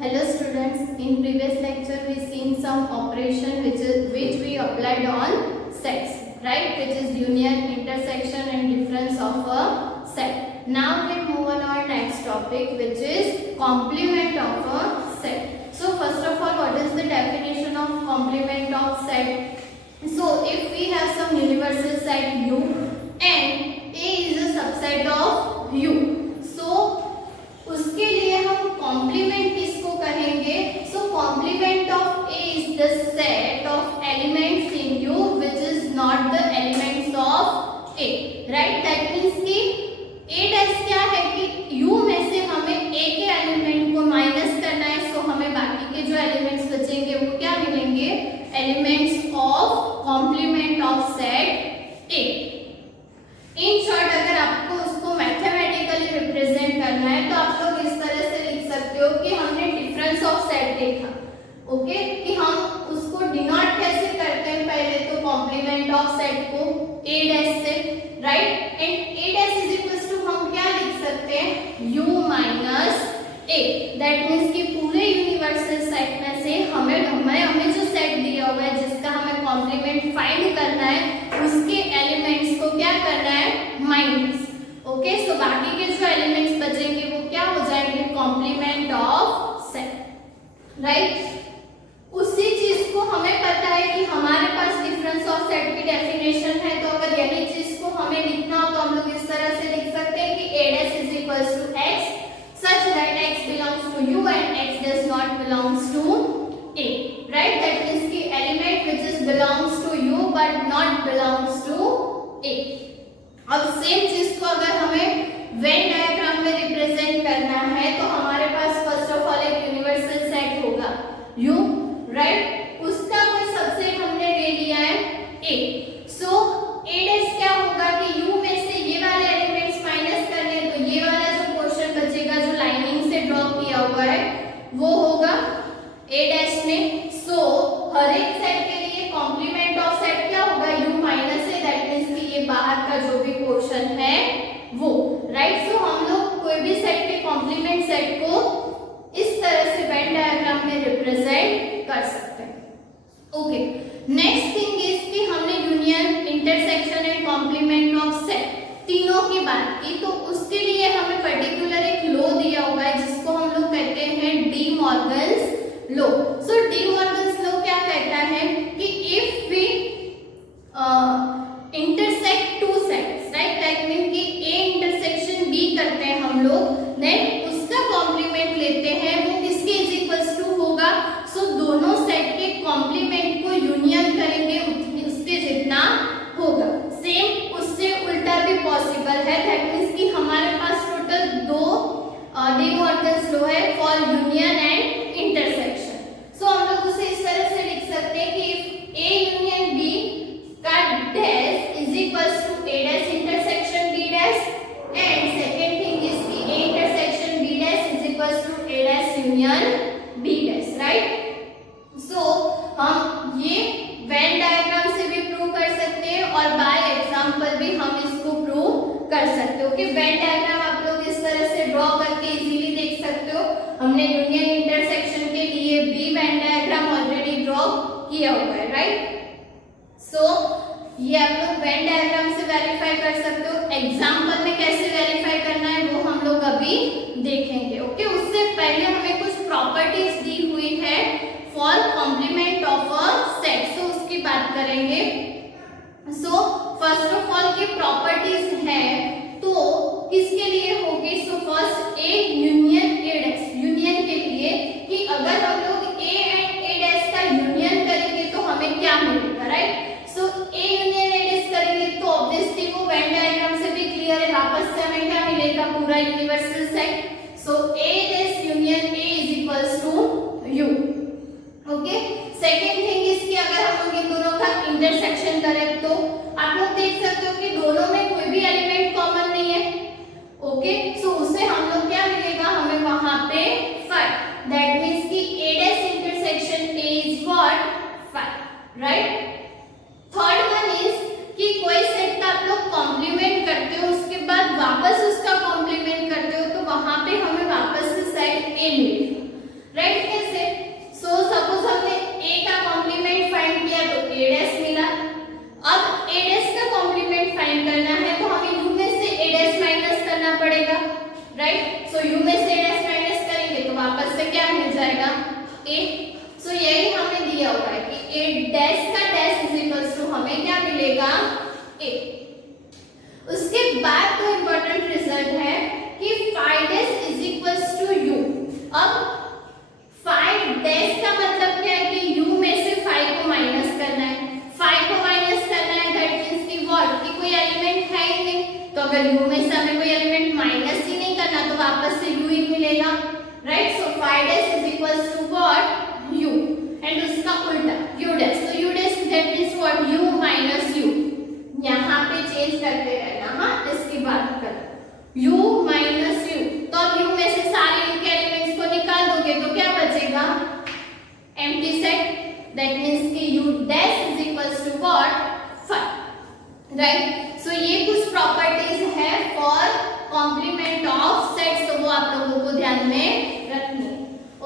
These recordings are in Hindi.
Hello students, in previous lecture we seen some operation which we applied on sets, right? Which is union, intersection and difference of a set. Now we move on our next topic which is complement of a set. So first of all, what is the definition of complement of set? So if we have some universal set U and A is a subset of U, so उसके लिए हम कॉम्प्लीमेंट किसको कहेंगे? So complement of A is the set of elements in U which is not the elements of A, right? That means कि ए डैश क्या है कि यू में से हमें ए के एलिमेंट को माइनस करना है, सो हमें बाकी के जो एलिमेंट्स बचेंगे वो क्या मिलेंगे? Elements of complement of set A. In short अगर आपको उसको मैथमेटिकली रिप्रेजेंट करना है तो आप लोग इस तरह से लिख सकते हो कि हमने डिफरेंस ऑफ सेट देखा, ओके, कि हम उसको डिनोट कैसे करते हैं? पहले तो कॉम्प्लीमेंट ऑफ सेट को a डैश से, right? And a dash is equals to हम क्या लिख सकते हैं? u minus a। That means कि पूरे यूनिवर्सल सेट में से हमें जो सेट दिया हुआ है जिसका हमें कॉम्प्लीमेंट फाइंड करना है उसके एलिमेंट्स को क्या करना है? Minus, okay. सो बाकी के जो एलिमेंट्स बचेंगे वो क्या हो जाएंगे? Complement of set, right? उसी चीज को हमें पता है कि हमारे पास डिफरेंस ऑफ सेट की डेफिनेशन है, तो अगर यही चीज को हमें लिखना हो तो हम लोग इस तरह से लिख सकते हैं कि a dash is equals to x such that x belongs to u and x does not belongs to a, right? That means कि element which is belongs to u but not belongs to a। अब सेम चीज को अगर हमें वेन डायग्राम में रिप्रेजेंट करना है तो हमारे पास फर्स्ट ऑफ ऑल एक यूनिवर्सल सेट होगा U, राइट? उसका कोई सबसेट हमने ले लिया है A। सो A डैश क्या होगा कि U में से ये वाले एलिमेंट्स माइनस करने, तो ये वाला जो पोर्शन बचेगा जो लाइनिंग से ड्रॉ किया हुआ है वो होगा A डैश में। सो हर एक सेट के लिए कॉम्प्लीमेंट ऑफ सेट क्या होगा? U minus A। That means कि ये बाहर का जो भी पोर्शन है वो, राइट? सो हम लोग कोई भी सेट के कॉम्प्लीमेंट सेट को इस तरह से वेन डायग्राम में रिप्रेजेंट कर सकते हैं, ओके। नेक्स्ट थिंग इज कि हमने union, intersection and complement of set तीनों की बात की, तो उसके लिए हमें पर्टिकुलर एक लॉ दिया हुआ है जिसको हम लोग कहते हैं De Morgan's law. So De Morgan's law क्या कहता है कि if we intersect two sets, right? That mean कि ए इंटरसेक्शन बी करते हैं हम लोग, देन उसका कॉम्प्लीमेंट लेते हैं, वो किसके इज इक्वल्स टू होगा? सो दोनों सेट के कॉम्प्लीमेंट को यूनियन करेंगे उसके जितना होगा। सेम उससे उल्टा भी पॉसिबल है। दैट मीन्स कि हमारे पास टोटल दो डी मॉर्गन्स लॉ है फॉर यूनियन एंड इंटरसेक्शन। सो हम लोग उसे इस तरह से लिख सकते हैं कि इफ ए यूनियन बी का dash is equals to A dash intersection B dash, and second thing is कि A intersection B dash is equals to A dash union B dash, right? So हम ये वेन डायग्राम से भी प्रूव कर सकते हैं और बाय एग्जांपल भी हम इसको प्रूव कर सकते हो कि वेन डायग्राम आप लोग इस तरह से ड्रॉ करके इजीली देख सकते हो। हमने यूनियन इंटरसेक्शन के लिए भी वेन डायग्राम ऑलरेडी ड्रॉ किया हुआ है, राइट? सो ये आप लोग वेन डायग्राम से वेरीफाई कर सकते हो। एग्जांपल में कैसे वेरीफाई करना है वो हम लोग अभी देखेंगे, ओके। उससे पहले हमें कुछ प्रॉपर्टीज दी हुई है for complement of a set, so उसकी बात करेंगे। सो फर्स्ट ऑफ ऑल की प्रॉपर्टीज है तो किसके लिए होगी? So first A union A dash, union के लिए कि अगर हम लोग ए एंड ए डैश का यूनियन करेंगे तो हमें क्या मिलेगा, right? So A union A dash करेंगे तो ऑब्वियसली वो वेन डायग्राम से भी क्लियर है, वापस से हमें क्या मिलेगा? पूरा universal set. So A dash union A is equals to U, okay. Second thing is कि अगर हम लोग इन दोनों का इंटरसेक्शन करें तो आप लोग देख सकते हो कि दोनों में कोई भी एलिमेंट कॉमन नहीं है, ओके। सो उससे हम लोग क्या मिलेगा? हमें वहां पे 5। दैट मींस कि a dash intersection a is what? 5, right? Third one is कि कोई सेट का आप लोग कॉम्प्लीमेंट करते हो उसके बाद वापस उसका कॉम्प्लीमेंट करते हो तो वहां पे हमें वापस से सेट a मिलेगा, राइट? अगर u में से हमें कोई एलिमेंट माइनस ही नहीं करना तो वापस से u ही मिलेगा, right. So 5 is equals to what, u, and उसका उल्टा u डैश, तो u dash that means what, u minus u, यहाँ पे चेंज करते रहना, हाँ इसकी बात कर, u माइनस u, तो अब u में से सारे u के एलिमेंट्स को निकाल दोगे तो क्या बचेगा, एम्प्टी सेट, दैट मींस कि u dash is equals to what, 5, right. So ये कुछ प्रॉपर्टीज है फॉर कॉम्प्लीमेंट ऑफ सेट्स, तो वो आप लोगों को ध्यान में रखनी है।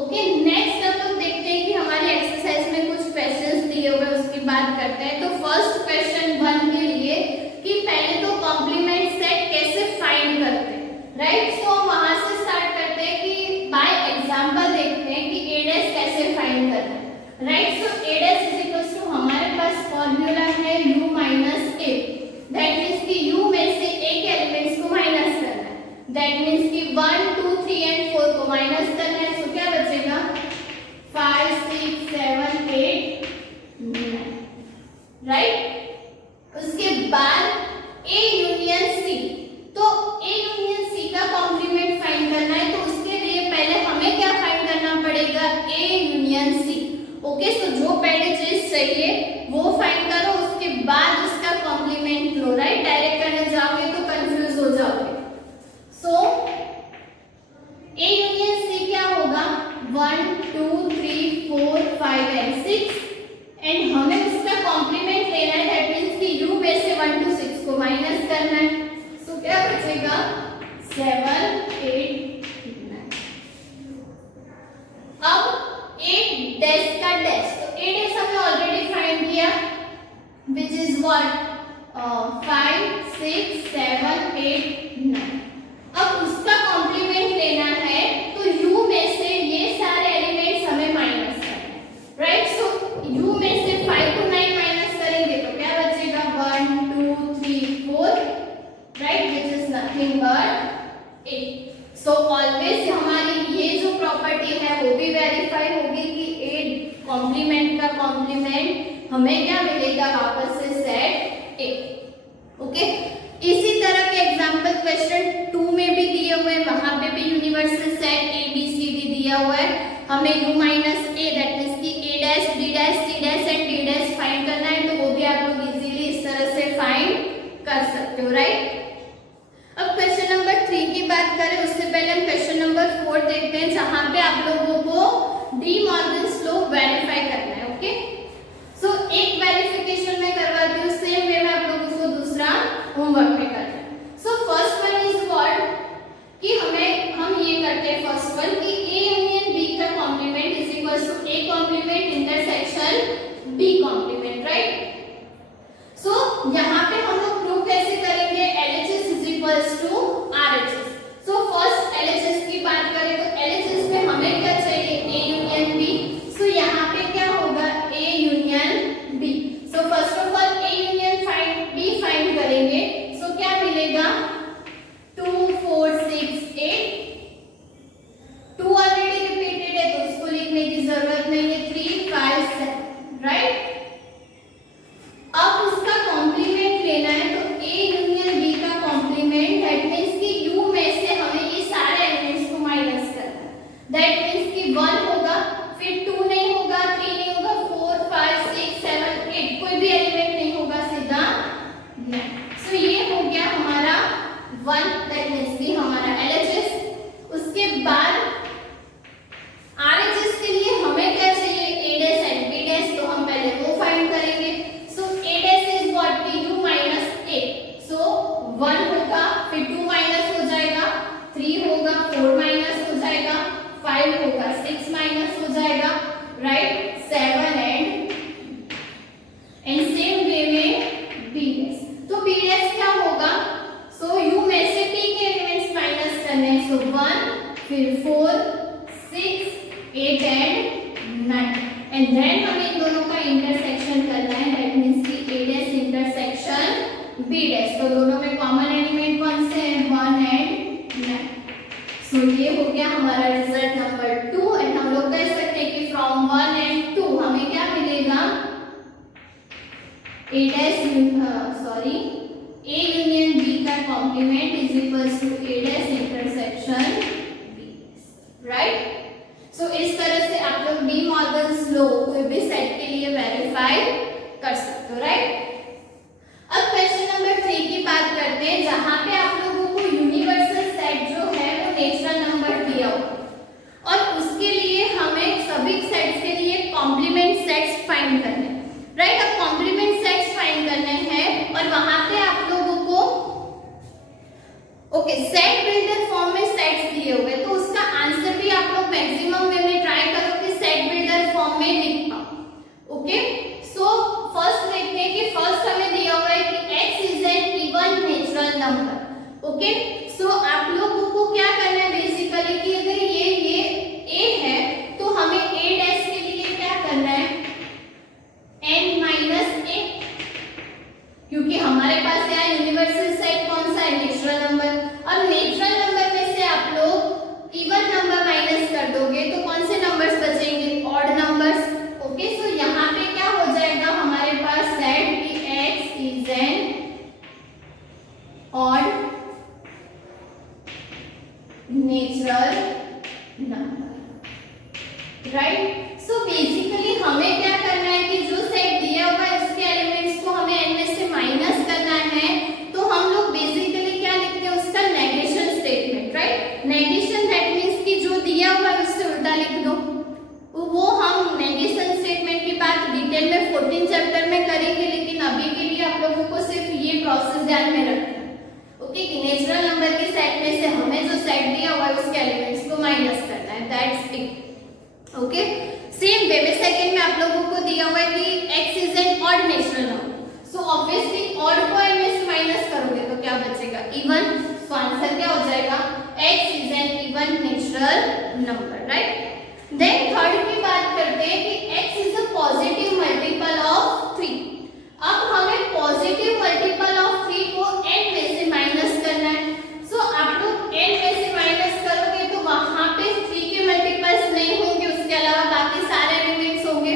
ओके, नेक्स्ट हम लोग देखते हैं कि हमारी एक्सरसाइज में कुछ क्वेश्चंस दिए हुए हैं, उसकी बात करते हैं। तो फर्स्ट क्वेश्चन 1 के लिए कि पहले तो कॉम्प्लीमेंट सेट कैसे फाइंड करते हैं, राइट। सो वहां से स्टार्ट करते हैं कि बाय एग्जांपल देखते हैं कि a डैश कैसे फाइंड करना है, right. So a dash is equals to हमारे पास फॉर्मूला है u minus a, that means कि u में से a के एलिमेंट्स को माइनस करना है, दैट मींस कि 1 2 3 एंड 4 को माइनस करना है। सो क्या बचेगा, 5 6 7 8 9, राइट। उसके बाद a यूनियन c, तो a यूनियन c का कॉम्प्लीमेंट फाइंड करना है, तो उसके लिए पहले हमें क्या फाइंड करना पड़ेगा, a यूनियन c। ओके, सो जो पहले चीज चाहिए वो फाइंड करो, उसके बाद उसका कॉम्प्लीमेंट लो, राइट। डायरेक्ट करने जाओगे तो कंफ्यूज हो जाओगे। सो a यूनियन c क्या होगा, 1 2 3 4 5 एंड 6, एंड हमें उसका कॉम्प्लीमेंट लेना है, दैट मींस कि u में से 1 to 6 को माइनस करना है। सो क्या बचेगा, 7 8 9। अब a डैश का डैश, तो a डैश हमने ऑलरेडी फाइंड किया, which is what, 5 6 7 8 9। अब उसका कॉम्प्लीमेंट लेना है, तो u में से ये सारे एलिमेंट्स हमें माइनस करना है, राइट। सो u में से 5 to 9 माइनस करेंगे तो क्या बचेगा, 1 2 3 4, right, which is nothing but 8। So always हमारी ये जो प्रॉपर्टी है वो भी वेरीफाई होगी कि a कॉम्प्लीमेंट का कॉम्प्लीमेंट हमें क्या मिलेगा, वापस से सेट a। ओके, इसी तरह के एग्जांपल क्वेश्चन 2 में भी दिए हुए हैं, वहां पे भी universal set a b c d दिया हुआ है, हमें u minus a, that means कि a dash b dash c dash and d dash find करना है, तो वो भी आप लोग इजीली इस तरह से फाइंड कर सकते हो, राइट। अब क्वेश्चन नंबर 3 की बात करें उससे पहले हम क्वेश्चन नंबर 4 देखते हैं, जहां पे आप लोगों को डी मॉर्गन्स लॉ वेरीफाई करना है। ओके, सो एक वेरिफिकेशन में करवाती हूँ, सेम वे में आप लोगों को दूसरा होमवर्क में करना है। So first one is what, कि हम ये करते हैं फर्स्ट वन कि a यूनियन b का complement is equals to a complement intersection b complement, right. So यहाँ पे हम लोग प्रूव कैसे करेंगे, LHS is equals to RHS। So first LHS की बात करें तो LHS में हमें क्या चाहिए, a यूनियन b। सो यहाँ पे क्या होगा, a union b। So first of all a union b find करेंगे, सो क्या मिलेगा, 2 4 6 8, 2 ऑलरेडी रिपीटेड है तो उसको लिखने की जरूरत नहीं है, 3 5 7, राइट। अब उसका कॉम्प्लीमेंट लेना है, तो a यूनियन b का कॉम्प्लीमेंट, दैट मींस कि u में से हमें ये सारे एलिमेंट्स को माइनस करना है, दैट मींस कि 1 होगा, फिर 2 नहीं होगा, 3 नहीं होगा, 4 5 6 7 8, कोई भी एलिमेंट नहीं होगा, सीधा 9। सो ये हो गया हमारा 1, दैट मींस कि हमारा LHS। उसके बाद RHS के लिए हमें क्या चाहिए, a dash and b dash, तो हम पहले वो फाइंड करेंगे। सो a dash is what, u minus a। सो 1 होगा, फिर 2 माइनस हो जाएगा, 3 होगा, 4 माइनस हो जाएगा, 5 होगा, 6 माइनस हो जाएगा, राइट, 7 एंड सेम वे में b डैश। तो b डैश क्या होगा, सो u में से p के एलिमेंट्स माइनस करने हैं, सो 1 फिर 4 6 8 एंड 9, एंड देन हमें इन दोनों का इंटरसेक्शन करना है, दैट मींस कि a dash intersection b dash. तो दोनों में कॉमन एलिमेंट कौन से हैं, 1 एंड 9। सो ये हो गया हमारा रिजल्ट नंबर 2, एंड हम लोग कह सकते हैं कि फ्रॉम 1 एंड 2 हमें क्या मिलेगा, a यूनियन b का complement is equals to A dash intersection B, right. So इस तरह से आप लोग डी मॉर्गन्स लॉ कोई भी सेट के लिए वेरीफाई कर सकते हो, राइट। अब क्वेश्चन नंबर 3 की बात करते हैं, जहां पे आप लोगों को यूनिवर्सल सेट जो है वो नेचुरल नंबर दिया होगा और उसके लिए हमें सभी सेट्स के लिए कॉम्प्लीमेंट सेट्स फाइंड करने हैं, राइट। अब कॉम्प्लीमेंट सेट्स फाइंड करने हैं और वहां पे आप लोगों को सेट बिल्डर फॉर्म में सेट्स दिए हुए, तो उसका आंसर भी आप लोग मैक्सिमम वे में ट्राई करो कि सेट बिल्डर फॉर्म में लिख पाओ। ओके, सो फर्स्ट देखते हैं कि फर्स्ट हमें दिया हुआ है कि x is an even natural number. Okay, so आप लोगों को क्या करना है बेसिकली कि अगर ये a है तो हमें a डैश के लिए क्या करना है n माइनस a, क्योंकि हमारे पास यहाँ यूनिवर्सल सेट कौन सा है, नेचुरल नंबर। अब नेचुरल नंबर में से आप लोग इवन नंबर माइनस कर दोगे तो कौन से नंबर्स बचेंगे, ऑड नंबर्स। ओके, सो यहाँ पे क्या हो जाएगा हमारे पास सेट कि x is N odd natural number, right. So basically हमें क्या करना है कि जो सेट दिया हुआ है उसके एलिमेंट्स को हमें n में से माइनस करना है, तो हम लोग बेसिकली क्या लिखते हैं उसका negation statement, right. Negation that means कि जो दिया हुआ है उससे उल्टा लिख दो। वो हम नेगेशन स्टेटमेंट की बात डिटेल में 14 चैप्टर में करेंगे, लेकिन अभी के लिए आप लोगों को सिर्फ ये प्रोसेस ध्यान में रखना है। ओके, कि नेचुरल नंबर के सेट में से हमें जो सेट दिया हुआ है उसके एलिमेंट्स को माइनस करना है, that's it. Okay, same way में सेकंड में आप लोगों को दिया हुआ है कि x is N odd natural number, so obviously odd को n में से माइनस करोगे तो क्या बचेगा, इवन। सो आंसर क्या हो जाएगा, x is an even natural number, right. Then third की बात करते हैं कि x is a positive multiple of 3। अब हमें पॉजिटिव मल्टीपल ऑफ 3 को n में से माइनस करना है। सो आप लोग n में से माइनस करोगे तो वहां पे 3 के मल्टीपल्स नहीं होंगे, उसके अलावा बाकी सारे एलिमेंट्स होंगे,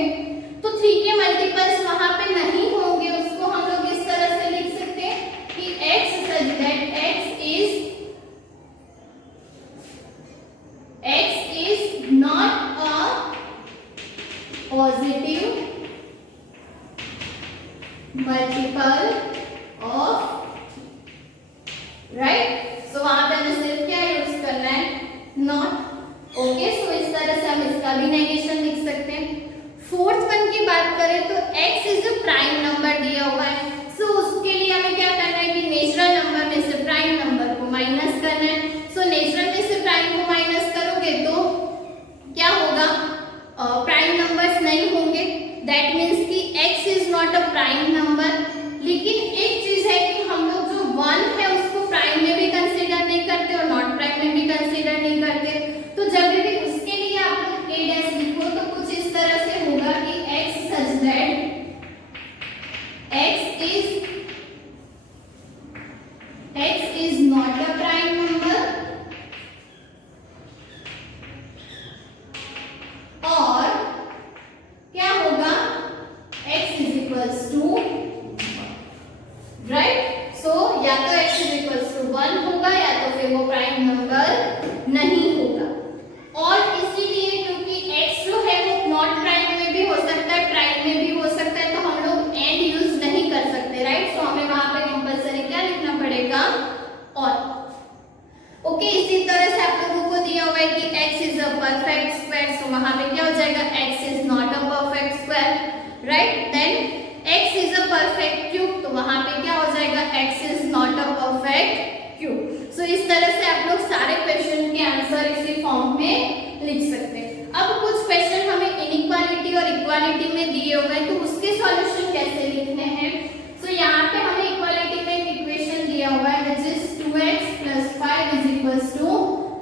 तो 3 के मल्टीपल्स वहां पे नहीं होंगे। उसको हम लोग इस तरह से लिख सकते हैं कि x such that x is not a positive multiple of, right. So वहां पे हमें सिर्फ क्या यूज करना है, नॉट। ओके, सो इस तरह से हम इसका भी नेगेशन लिख सकते हैं। फोर्थ वन की बात करें तो x is a prime number दिया हुआ है, सो उसके लिए हमें क्या करना है कि नेचुरल नंबर में से प्राइम नंबर को माइनस करना है। सो नेचुरल में से प्राइम को माइनस करोगे तो क्या होगा, प्राइम नंबर्स नहीं होंगे, दैट मीन्स कि x is not a prime number. लेकिन एक चीज है कि हम लोग जो 1 है उसको प्राइम में भी कंसीडर नहीं करते और नॉट प्राइम में भी कंसीडर नहीं करते, तो जब भी उसके लिए आप लोग a डैश लिखो तो कुछ इस तरह से होगा कि x such that x is not a prime number और क्या होगा, x is equals to 1, right. So या तो x is equals to 1 होगा या तो फिर वो प्राइम नंबर नहीं होगा। और इसीलिए क्योंकि x जो है वो नॉट प्राइम में भी हो सकता है, प्राइम में भी हो सकता है, तो हम लोग एंड यूज नहीं कर सकते, राइट। सो हमें वहां पे कंपलसरी क्या लिखना पड़ेगा, और। ओके, इसी तरह से आप लोगों को दिया हुआ है कि x is a perfect square, so वहां पे क्या हो जाएगा, x is not a perfect square, right. Then x is a perfect cube, तो वहां पे क्या हो जाएगा, x is not a perfect cube. So इस तरह से आप लोग सारे क्वेश्चन के आंसर इसी फॉर्म में लिख सकते हैं। अब कुछ क्वेश्चन हमें इनइक्वालिटी और इक्वालिटी में दिए हुए हैं, तो उसके सॉल्यूशन कैसे लिखने हैं। सो यहाँ पे हमें इक्वालिटी में एक इक्वेशन दिया हुआ है which is 2x + 5 =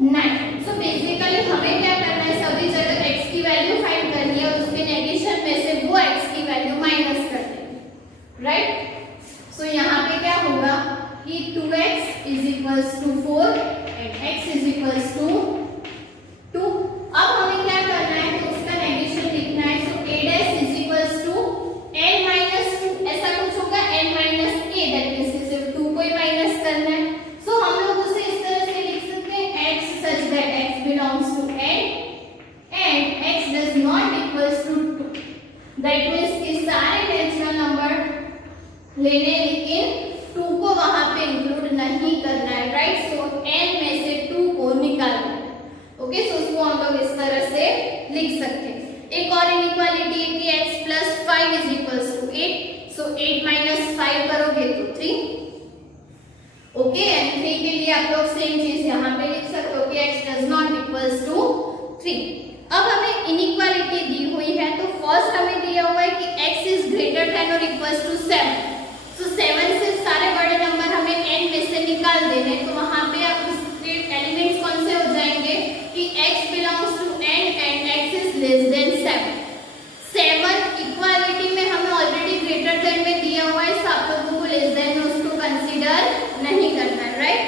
9। So basically हमें क्या करना है, सभी जगह x की वैल्यू फाइंड करनी है और उसके नेगेशन में से वो x की वैल्यू माइनस कर देनी, राइट। सो यहाँ पे क्या होगा कि 2x = 4 and x = 2। अब हमें क्या करना है, तो उसका नेगेशन लिखना है। So a' = n does not equals to 2, that means कि सारे नेचुरल नंबर लेने लेकिन 2 को वहां पे इंक्लूड नहीं करना है, राइट। सो n में से 2 को निकालना है, ओके। सो उसको हम लोग इस तरह से लिख सकते हैं। एक और इनइक्वालिटी है कि x + 5 = 8, सो 8 - 5 करोगे तो 3, ओके। एंड 3 के लिए आप लोग सेम चीज यहाँ पे लिख सकते हो कि x does not equals to 3। अब हमें इनइक्वालिटी दी हुई है, तो फर्स्ट हमें दिया हुआ है कि x इज ग्रेटर देन और इक्वल्स टू 7, सो 7 से सारे बड़े नंबर हमें n में से निकाल देने, तो वहां पे आप उसके एलिमेंट्स कौन से हो जाएंगे कि x belongs to n and x is less than 7। 7 equality में हमें ऑलरेडी ग्रेटर देन में दिया हुआ है, सो आप लोगों को लेस देन में उसको कंसीडर नहीं करना है, राइट।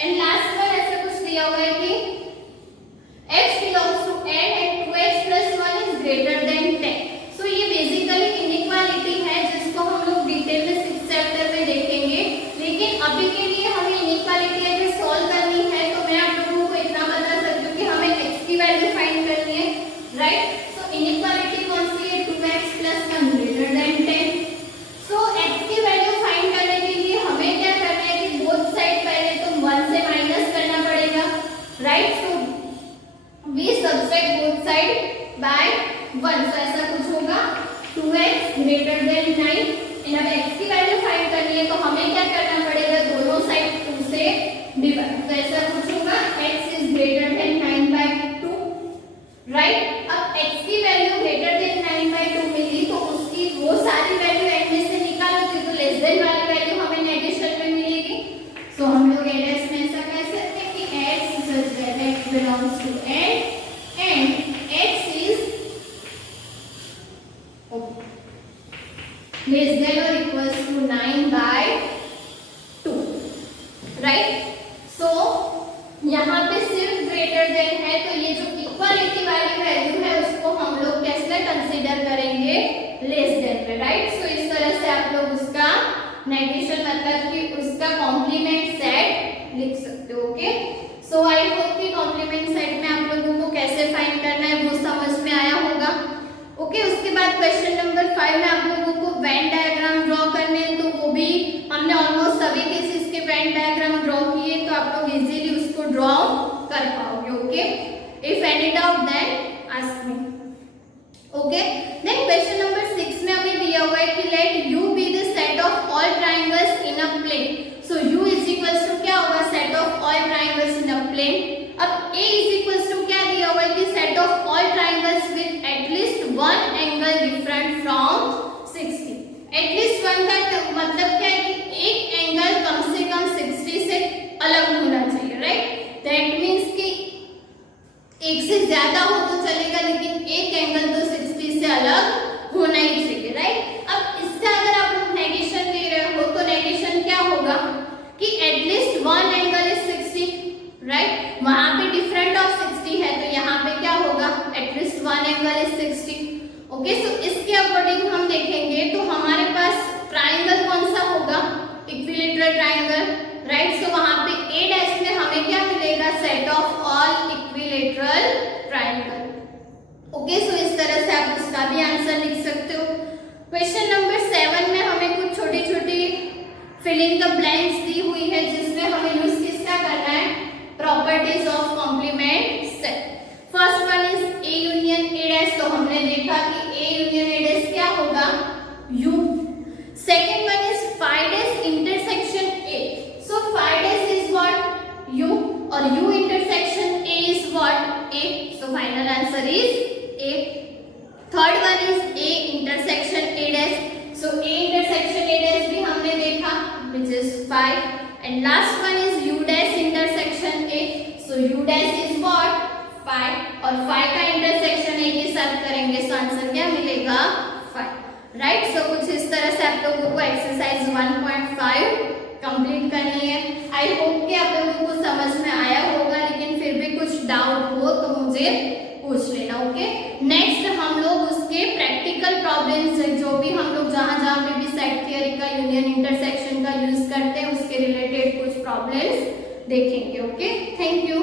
एंड लास्ट में ऐसा कुछ दिया हुआ है कि x belongs to n and 2x + 1 is greater than 10। So ये बेसिकली इनइक्वालिटी है जिसको हम लोग डिटेल में 6th चैप्टर में देखेंगे, लेकिन अभी के लिए हमें इनइक्वालिटी अगर सॉल्व करनी है तो मैं आप लोगों को इतना बता सकती हूँ कि हमें x की वैल्यू फाइंड करनी है, राइट। सो इनइक्वालिटी कौन सी है, 2x + 1 ग्रेटर देन 10। सो x की वैल्यू फाइंड करने के लिए हमें क्या करना है कि बोथ साइड पहले तो 1 से माइनस करना पड़ेगा, right. So we subtract both side by 1, so ऐसा कुछ होगा 2x ग्रेटर देन 9। एंड अब x की वैल्यू फाइंड करनी है तो हमें क्या करना पड़ेगा, दोनों साइड 2 से डिवाइड, तो ऐसा कुछ होगा x is greater then 9/2, right. अब x की वैल्यू ग्रेटर देन 9/2 मिली तो उसकी वो सारी वैल्यू n में से निकालो, तो लेस देन वाली वैल्यू हमें नेगेशन में मिलेगी। सो हम लोग एलएस में ऐसा कह सकते हैं कि x such that x belongs to n and x is less than or equals to 9/2, right. So यहाँ पे सिर्फ ग्रेटर देन है, तो ये जो इक्वालिटी वाली वैल्यू है उसको हम लोग कैसे कंसीडर करेंगे, लेस देन पे, राइट। सो इस तरह से आप लोग उसका नेगेशन मतलब कि उसका कॉम्प्लीमेंट सेट लिख सकते हो, ओके। सो आई होप कि कॉम्प्लीमेंट सेट में आप लोगों को कैसे फाइंड करना है वो समझ में आया होगा, ओके। उसके बाद क्वेश्चन नंबर 5 में आप लोगों को वेन डायग्राम ड्रॉ करने हैं, तो वो भी हमने ऑलमोस्ट सभी केसेस के वेन डायग्राम ड्रॉ किए, तो आप लोग इजीली उसको ड्रॉ कर पाओगे, okay. If any doubt then ask me, okay. Then question number 6 में हमें दिया हुआ है कि let u be the set of all triangles in a plane. So u is equals to क्या होगा, set of all triangles in a plane. अब a इज इक्वल्स टू क्या दिया हुआ है कि set of all triangles with at least 1 angle different from 60। At least 1 का मतलब क्या है कि एक एंगल कम से कम 60 से अलग होना चाहिए, राइट। दैट मींस कि एक से ज्यादा हो तो चलेगा, लेकिन एक एंगल तो 60 से अलग होना ही चाहिए, राइट। अब इससे अगर आप लोग नेगेशन ले रहे हो तो नेगेशन क्या होगा कि एटलीस्ट 1 एंगल इज 60, राइट। वहां पे डिफरेंट ऑफ 60 है, तो यहाँ पे क्या होगा, एटलीस्ट 1 एंगल इज 60, ओके। सो इसके अकॉर्डिंग हम देखेंगे तो हमारे पास ट्राइंगल कौन सा होगा, इक्विलेटरल ट्राइंगल, राइट। सो वहां पे a डैश में हमें क्या मिलेगा, set of all equilateral triangle, okay. So इस तरह से आप उसका भी आंसर लिख सकते हो। क्वेश्चन नंबर 7 में हमें कुछ छोटी छोटी फिलिंग द ब्लैंक्स दी हुई है, जिसमें हमें यूज किसका करना है, properties of complement set. First one is a union a dash, तो हमने देखा कि a यूनियन a डैश क्या होगा, u। Second one is phi dash intersection a, so phi dash is what, u, और u intersection a is what, a, so final answer is a। Third one is a intersection a dash, so a intersection a dash भी हमने देखा which is phi, and last one is u dash intersection a, so u dash is what, phi, और phi का इंटरसेक्शन a के साथ करेंगे तो आंसर क्या मिलेगा, phi, राइट। सो कुछ इस तरह से आप लोगों को एक्सरसाइज 1.5 कंप्लीट करनी है। आई होप कि आप लोगों को समझ में आया होगा, लेकिन फिर भी कुछ डाउट हो तो मुझे पूछ लेना, ओके। नेक्स्ट हम लोग उसके प्रैक्टिकल प्रॉब्लम्स जो भी हम लोग जहां जहां पे भी सेट थ्योरी का यूनियन इंटरसेक्शन का यूज करते हैं उसके रिलेटेड कुछ प्रॉब्लम्स देखेंगे, ओके। Thank you.